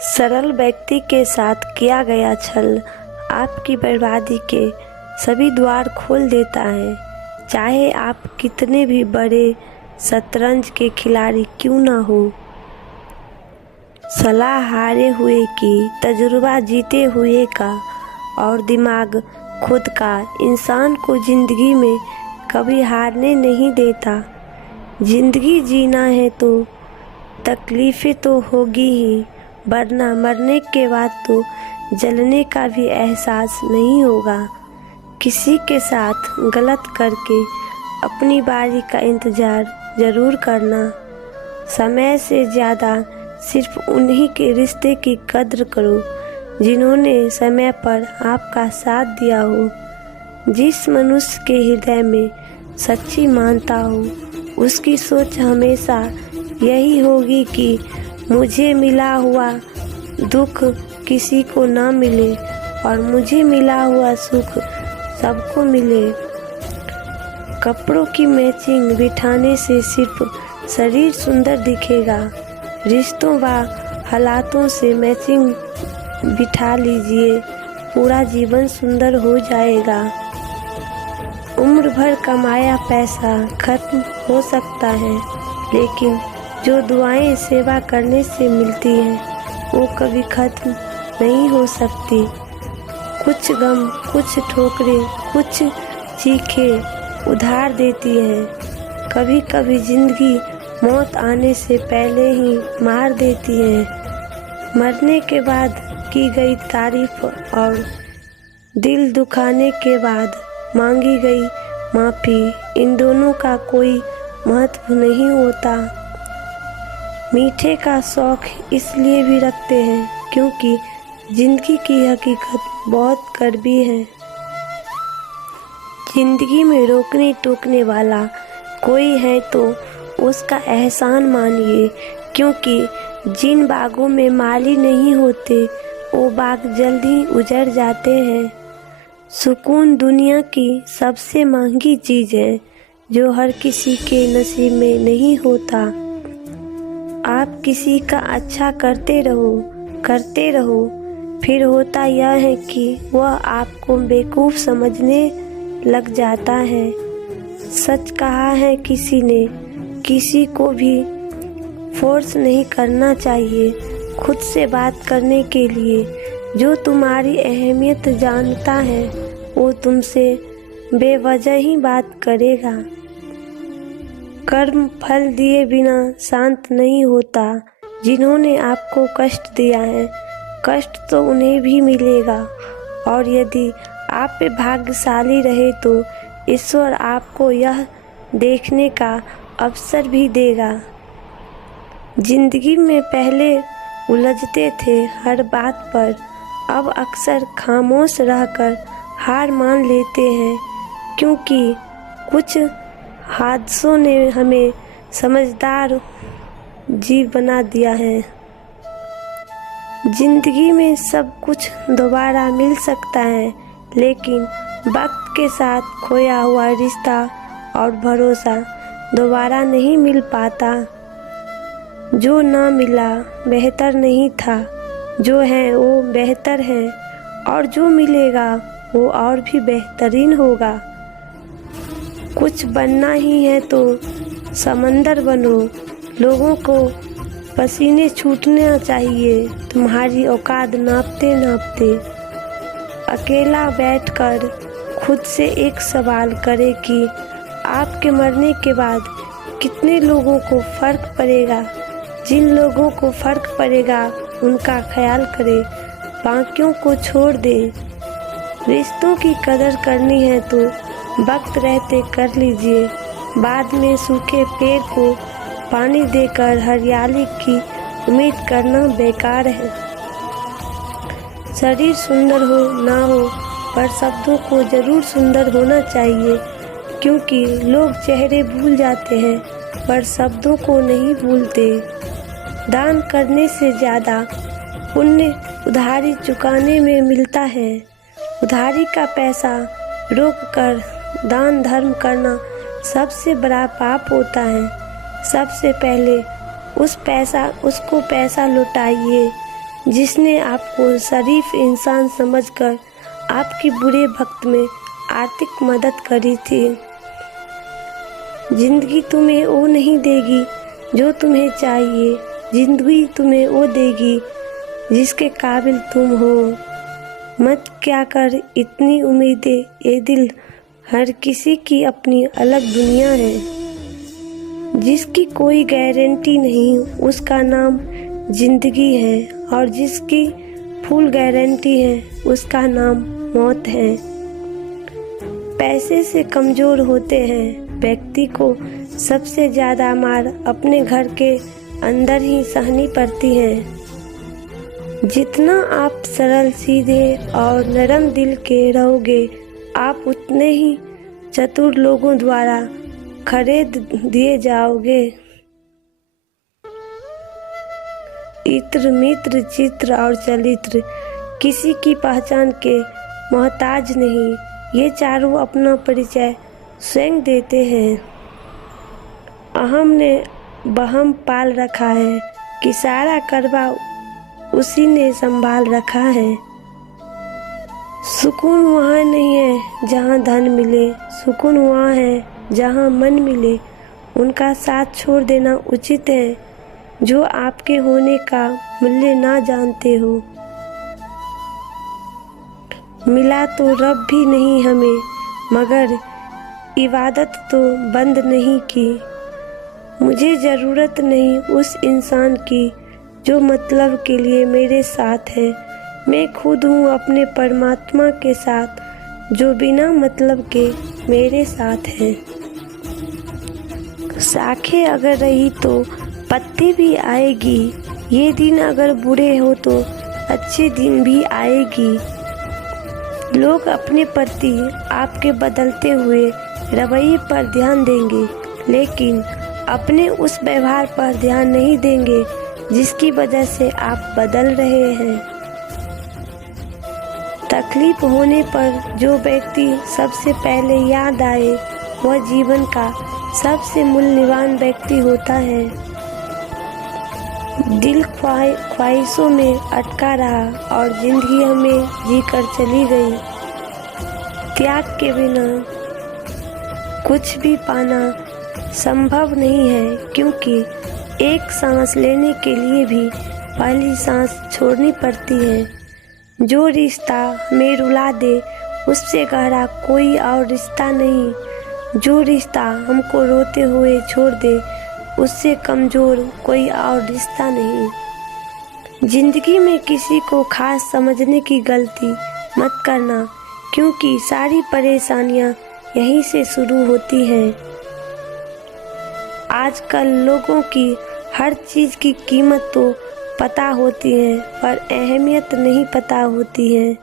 सरल व्यक्ति के साथ किया गया छल आपकी बर्बादी के सभी द्वार खोल देता है। चाहे आप कितने भी बड़े शतरंज के खिलाड़ी क्यों ना हो। सलाह हारे हुए की, तजुर्बा जीते हुए का और दिमाग खुद का इंसान को जिंदगी में कभी हारने नहीं देता। जिंदगी जीना है तो तकलीफ़ें तो होगी ही, वरना मरने के बाद तो जलने का भी एहसास नहीं होगा। किसी के साथ गलत करके अपनी बारी का इंतज़ार ज़रूर करना। समय से ज़्यादा सिर्फ उन्हीं के रिश्ते की कद्र करो जिन्होंने समय पर आपका साथ दिया हो। जिस मनुष्य के हृदय में सच्ची मानता हो उसकी सोच हमेशा यही होगी कि मुझे मिला हुआ दुख किसी को ना मिले और मुझे मिला हुआ सुख सबको मिले। कपड़ों की मैचिंग बिठाने से सिर्फ शरीर सुंदर दिखेगा, रिश्तों व हालातों से मैचिंग बिठा लीजिए, पूरा जीवन सुंदर हो जाएगा। उम्र भर कमाया पैसा खत्म हो सकता है, लेकिन जो दुआएं सेवा करने से मिलती हैं वो कभी खत्म नहीं हो सकती। कुछ गम, कुछ ठोकरें, कुछ चीखें उधार देती है। कभी कभी जिंदगी मौत आने से पहले ही मार देती है। मरने के बाद की गई तारीफ और दिल दुखाने के बाद मांगी गई माफ़ी, इन दोनों का कोई महत्व नहीं होता। मीठे का शौक़ इसलिए भी रखते हैं क्योंकि जिंदगी की हकीकत बहुत कड़वी है। जिंदगी में रोकने टोकने वाला कोई है तो उसका एहसान मानिए, क्योंकि जिन बागों में माली नहीं होते वो बाग जल्द ही उजड़ जाते हैं। सुकून दुनिया की सबसे महंगी चीज़ है जो हर किसी के नसीब में नहीं होता। आप किसी का अच्छा करते रहो, फिर होता यह है कि वह आपको बेवकूफ़ समझने लग जाता है। सच कहा है किसी ने, किसी को भी फोर्स नहीं करना चाहिए खुद से बात करने के लिए। जो तुम्हारी अहमियत जानता है वो तुमसे बेवजह ही बात करेगा। कर्म फल दिए बिना शांत नहीं होता। जिन्होंने आपको कष्ट दिया है, कष्ट तो उन्हें भी मिलेगा, और यदि आप पे भाग्यशाली रहे तो ईश्वर आपको यह देखने का अवसर भी देगा। जिंदगी में पहले उलझते थे हर बात पर, अब अक्सर खामोश रहकर हार मान लेते हैं, क्योंकि कुछ हादसों ने हमें समझदार जीव बना दिया है। जिंदगी में सब कुछ दोबारा मिल सकता है, लेकिन वक्त के साथ खोया हुआ रिश्ता और भरोसा दोबारा नहीं मिल पाता। जो ना मिला बेहतर नहीं था, जो है वो बेहतर है, और जो मिलेगा वो और भी बेहतरीन होगा। कुछ बनना ही है तो समंदर बनो। लोगों को पसीने छूटना चाहिए तुम्हारी औकात नापते नापते। अकेला बैठकर खुद से एक सवाल करे कि आपके मरने के बाद कितने लोगों को फ़र्क पड़ेगा। जिन लोगों को फ़र्क पड़ेगा उनका ख्याल करें, बाकियों को छोड़ दें। रिश्तों की कदर करनी है तो वक्त रहते कर लीजिए। बाद में सूखे पेड़ को पानी देकर हरियाली की उम्मीद करना बेकार है। शरीर सुंदर हो ना हो, पर शब्दों को ज़रूर सुंदर होना चाहिए, क्योंकि लोग चेहरे भूल जाते हैं पर शब्दों को नहीं भूलते। दान करने से ज़्यादा पुण्य उधारी चुकाने में मिलता है। उधारी का पैसा रोक कर दान धर्म करना सबसे बड़ा पाप होता है। सबसे पहले उसको पैसा लौटाइए जिसने आपको शरीफ इंसान समझकर आपकी बुरे वक्त में आर्थिक मदद करी थी। जिंदगी तुम्हें वो नहीं देगी जो तुम्हें चाहिए, जिंदगी तुम्हें वो देगी जिसके काबिल तुम हो। मत क्या कर इतनी उम्मीदें, ये दिल हर किसी की अपनी अलग दुनिया है। जिसकी कोई गारंटी नहीं उसका नाम जिंदगी है, और जिसकी फुल गारंटी है उसका नाम मौत है। पैसे से कमज़ोर होते हैं व्यक्ति को सबसे ज़्यादा मार अपने घर के अंदर ही सहनी पड़ती है। जितना आप सरल, सीधे और नरम दिल के रहोगे, आप उतने ही चतुर लोगों द्वारा खरीद दिए जाओगे। इत्र, मित्र, चित्र और चरित्र किसी की पहचान के मोहताज नहीं। ये चारों अपना परिचय स्वयं देते हैं। अहम ने बहम पाल रखा है कि सारा करवा उसी ने संभाल रखा है। सुकून वहाँ नहीं है जहाँ धन मिले, सुकून वहाँ है जहाँ मन मिले। उनका साथ छोड़ देना उचित है जो आपके होने का मूल्य ना जानते हो। मिला तो रब भी नहीं हमें, मगर इबादत तो बंद नहीं की। मुझे ज़रूरत नहीं उस इंसान की जो मतलब के लिए मेरे साथ है। मैं खुद हूँ अपने परमात्मा के साथ जो बिना मतलब के मेरे साथ है। शाखें अगर रही तो पत्ती भी आएगी। ये दिन अगर बुरे हो तो अच्छे दिन भी आएगी। लोग अपने प्रति आपके बदलते हुए रवैये पर ध्यान देंगे, लेकिन अपने उस व्यवहार पर ध्यान नहीं देंगे जिसकी वजह से आप बदल रहे हैं। तकलीफ होने पर जो व्यक्ति सबसे पहले याद आए वह जीवन का सबसे मूल्यवान व्यक्ति होता है। दिल ख्वाहिशों में अटका रहा और जिंदगी हमें जीकर चली गई। त्याग के बिना कुछ भी पाना संभव नहीं है, क्योंकि एक सांस लेने के लिए भी पहली सांस छोड़नी पड़ती है। जो रिश्ता हमें रुला दे उससे गहरा कोई और रिश्ता नहीं। जो रिश्ता हमको रोते हुए छोड़ दे उससे कमज़ोर कोई और रिश्ता नहीं। जिंदगी में किसी को खास समझने की गलती मत करना, क्योंकि सारी परेशानियां यहीं से शुरू होती हैं। आजकल लोगों की हर चीज़ की कीमत तो पता होती है, पर अहमियत नहीं पता होती है।